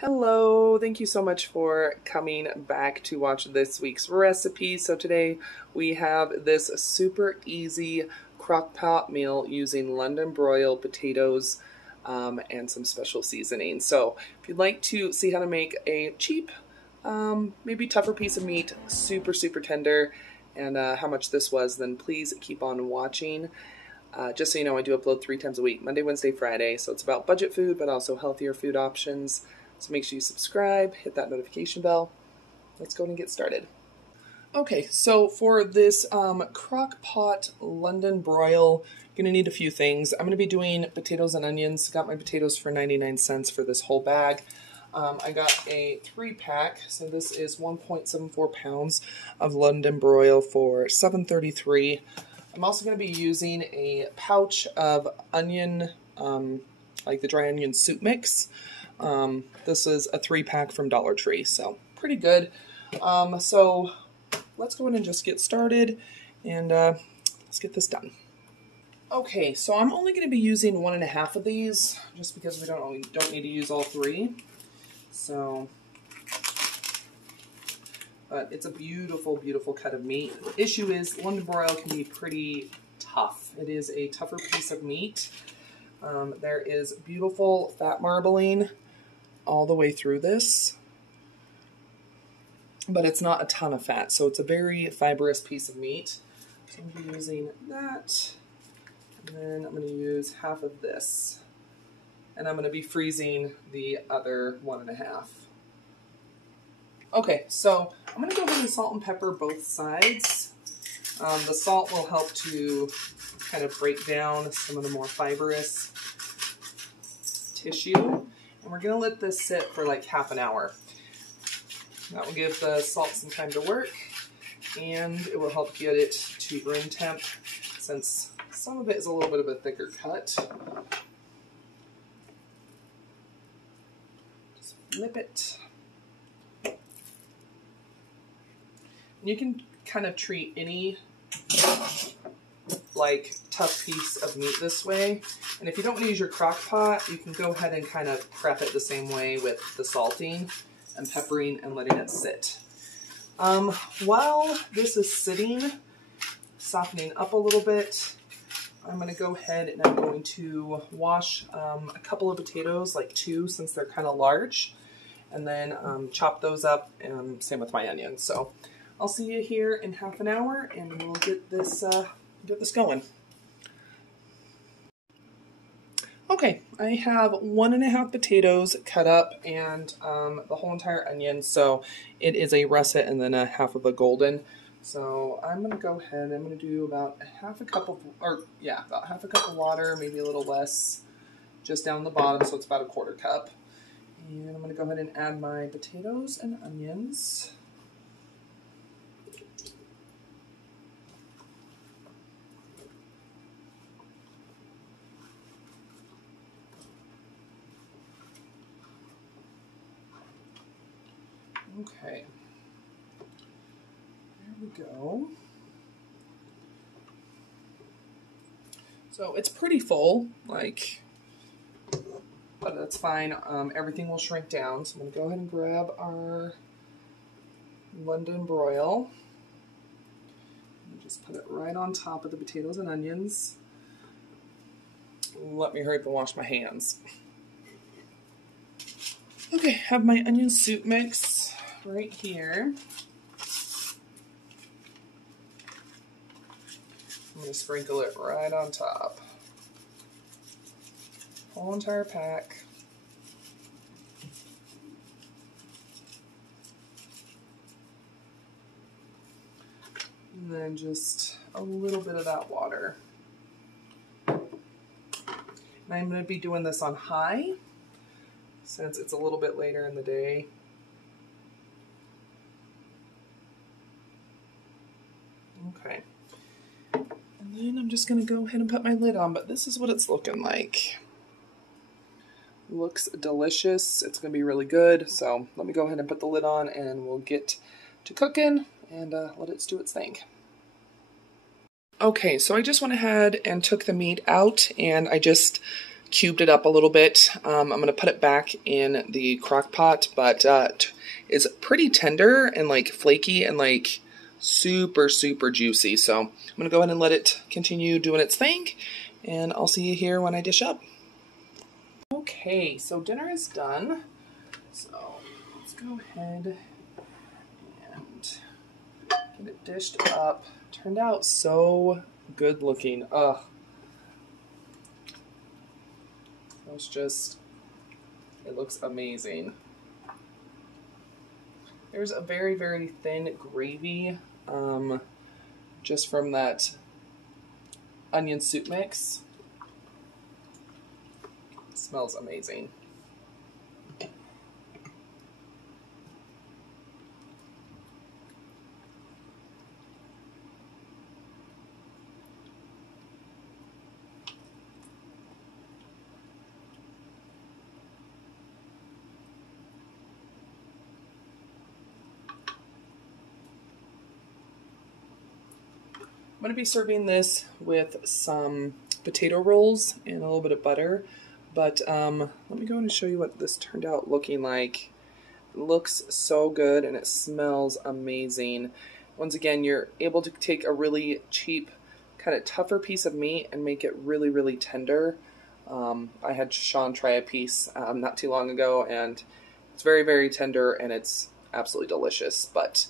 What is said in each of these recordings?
Hello, thank you so much for coming back to watch this week's recipe. So today we have this super easy crock pot meal using London broil potatoes and some special seasoning. So if you'd like to see how to make a cheap, maybe tougher piece of meat, super tender, and how much this was, then please keep on watching. Just so you know, I do upload 3 times a week, Monday, Wednesday, Friday. So it's about budget food, but also healthier food options. So make sure you subscribe, hit that notification bell. Let's go and get started. Okay, so for this crock pot London broil, you're gonna need a few things. I'm gonna be doing potatoes and onions. Got my potatoes for 99 cents for this whole bag. I got a 3-pack, so this is 1.74 pounds of London broil for $7.33. I'm also going to be using a pouch of onion, like the dry onion soup mix. This is a 3-pack from Dollar Tree, so pretty good. So let's go ahead and just get started, and let's get this done. Okay, so I'm only going to be using 1.5 of these, just because we don't need to use all 3. So, but it's a beautiful cut of meat. The issue is London broil can be pretty tough. It is a tougher piece of meat. There is beautiful fat marbling all the way through this, but it's not a ton of fat, so it's a very fibrous piece of meat. So I'm going to be using that, and then I'm going to use half of this, and I'm going to be freezing the other 1.5. Okay, so I'm going to go ahead and salt and pepper both sides. The salt will help to kind of break down some of the more fibrous tissue. And we're going to let this sit for like half an hour. That will give the salt some time to work, and it will help get it to room temp, since some of it is a little bit of a thicker cut. Just flip it. You can kind of treat any like tough piece of meat this way. And if you don't want to use your crock pot, you can go ahead and kind of prep it the same way with the salting and peppering and letting it sit. While this is sitting, softening up a little bit, I'm going to go ahead and I'm going to wash a couple of potatoes, like 2 since they're kind of large, and then chop those up, and same with my onions. So I'll see you here in half an hour, and we'll get this going. Okay, I have 1.5 potatoes cut up, and the whole entire onion. So it is a russet and then a half of a golden. So I'm gonna go ahead. I'm gonna do about half a cup of water, maybe a little less, just down the bottom. So it's about 1/4 cup. And I'm gonna go ahead and add my potatoes and onions. Okay, there we go. So it's pretty full, like, but that's fine. Everything will shrink down. So I'm going to go ahead and grab our London broil and just put it right on top of the potatoes and onions. Let me hurry up and wash my hands. Okay, have my onion soup mix right here. I'm going to sprinkle it right on top. Whole entire pack. And then just a little bit of that water. And I'm going to be doing this on high, since it's a little bit later in the day. Okay. And then I'm just going to go ahead and put my lid on, but this is what it's looking like. Looks delicious. It's going to be really good. So let me go ahead and put the lid on, and we'll get to cooking and let it do its thing. Okay, so I just went ahead and took the meat out, and I just cubed it up a little bit. I'm going to put it back in the crock pot, but it's pretty tender and like flaky and like super, super juicy. So I'm going to go ahead and let it continue doing its thing, and I'll see you here when I dish up. Okay, so dinner is done. So let's go ahead and get it dished up. Turned out so good looking. Ugh. It looks amazing. There's a very, very thin gravy, just from that onion soup mix. It smells amazing. I'm going to be serving this with some potato rolls and a little bit of butter, but let me go and show you what this turned out looking like. It looks so good and it smells amazing. Once again, you're able to take a really cheap, kind of tougher piece of meat and make it really, really tender. I had Sean try a piece not too long ago, and it's very, very tender and it's absolutely delicious. But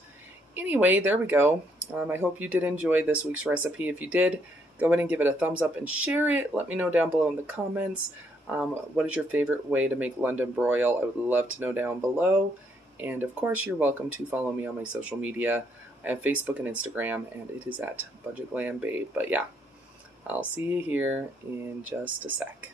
anyway, there we go. I hope you did enjoy this week's recipe. If you did, go ahead and give it a thumbs up and share it. Let me know down below in the comments. What is your favorite way to make London broil? I would love to know down below. And of course, you're welcome to follow me on my social media. I have Facebook and Instagram, and it is at Budget Glam Babe. But yeah, I'll see you here in just a sec.